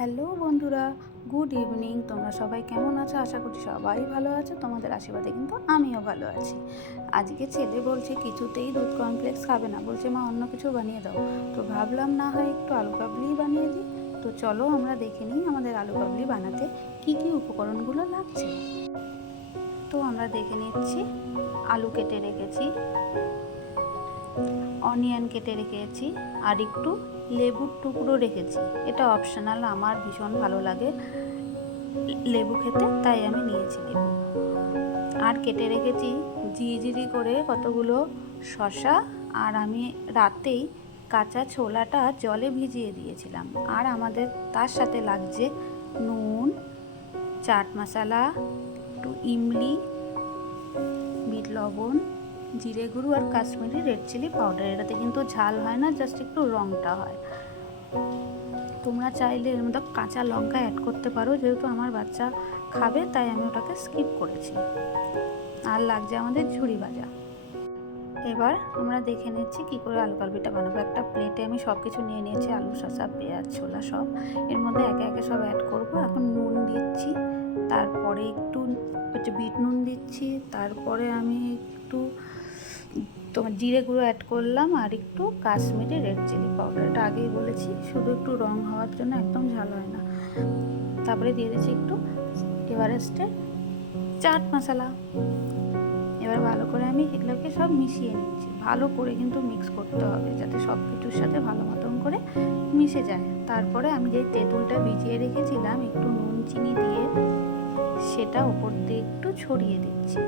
Hello বন্ধুরা, good evening. তোমরা সবাই কেমন আছো? আশা করছি সবাই ভালো আছো। তোমাদের আশীর্বাদে কিন্তু আমিও ভালো আছি। আজকে ছেলে বলছে কিছুতেই দুধ কমপ্লেক্স খাবে না, বলছে মা অন্য কিছু বানিয়ে দাও। তো ভাবলাম না হয় একটু আলু কাবলি বানিয়ে দিই। তো চলো আমরা দেখে নিই আমাদের আলু কাবলি বানাতে কি কি উপকরণগুলো লাগছে। তো আমরা দেখে নিচ্ছি, আলু কেটে রেখেছি, অনিয়ন কেটে রেখেছি, আর একটু লেবুর টুকরো রেখেছি। এটা অপশনাল, আমার ভীষণ ভালো লাগে লেবু খেতে, তাই আমি নিয়েছি লেবু। আর কেটে রেখেছি ঝিরিঝিরি করে কতগুলো শসা, আর আমি রাতেই কাঁচা ছোলাটা জলে ভিজিয়ে দিয়েছিলাম। আর আমাদের তার সাথে লাগছে নুন, চাট মশলা, একটু ইমলি, বিট লবণ, জিরে গুঁড়ো আর কাশ্মীরি রেড চিলি পাউডার। এটাতে কিন্তু ঝাল হয় না, জাস্ট একটু রঙটা হয়। তোমরা চাইলে এর মধ্যে কাঁচা লঙ্কা অ্যাড করতে পারো, যেহেতু আমার বাচ্চা খাবে তাই আমি ওটাকে স্কিপ করেছি। আর লাগছে আমাদের ঝুরি ভাজা। এবার আমরা দেখে নিচ্ছি কী করে আলু কাবলিটা বানাবো। একটা প্লেটে আমি সব কিছু নিয়ে নিয়েছি, আলু, শসা, পেঁয়াজ, ছোলা সব। এর মধ্যে একে একে সব অ্যাড করব। এখন নুন দিচ্ছি, তারপরে একটু বিট নুন দিচ্ছি, তারপরে আমি একটু তোমার জিরে গুঁড়ো অ্যাড করলাম, আর একটু কাশ্মীরি রেড চিলি পাউডার। এটা আগেই বলেছি, শুধু একটু রং হওয়ার জন্য, একদম ঝাল হয় না। তারপরে দিয়ে দিচ্ছি একটু এভারেস্টের চাট মশলা। এবার ভালো করে আমি এগুলোকে সব মিশিয়ে নিচ্ছি। ভালো করে কিন্তু মিক্স করতে হবে, যাতে সব কিছুর সাথে ভালো মতন করে মিশে যায়। তারপরে আমি যে তেঁতুলটা ভিজিয়ে রেখেছিলাম একটু নুন চিনি দিয়ে, সেটা ওপর দিয়ে একটু ছড়িয়ে দিচ্ছি।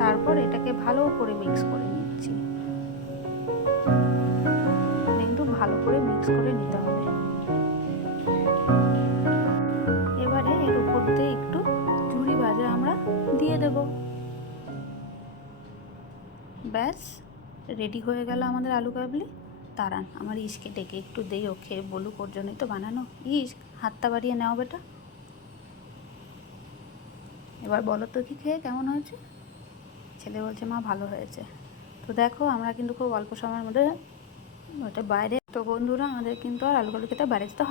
তারপর এটাকে ভালো করে মিক্স করে নিচ্ছি। কিন্তু ভালো করে মিক্স করে নিতে হবে। এবারে এর উপর দিয়ে একটু ঝুরি ভাজা আমরা দিয়ে দেব। ব্যাস, রেডি হয়ে গেল আমাদের আলু কাবলি। দাঁড়ান, আমার ইসকে ডেকে একটু দেই, ও খেয়ে বলুক, ওর জন্যই তো বানানো। ইস, হাতটা বাড়িয়ে নাও বেটা। এবার বলো তো কি খেয়ে কেমন হয়েছে? ছেলে বলছে মা ভালো হয়েছে। তো দেখো, আমরা কিন্তু খুব অল্প সময়ের মধ্যে ওটা বাইরে। তো বন্ধুরা, আমাদের কিন্তু আর আলু কাবলি খেতে বাইরে যেতে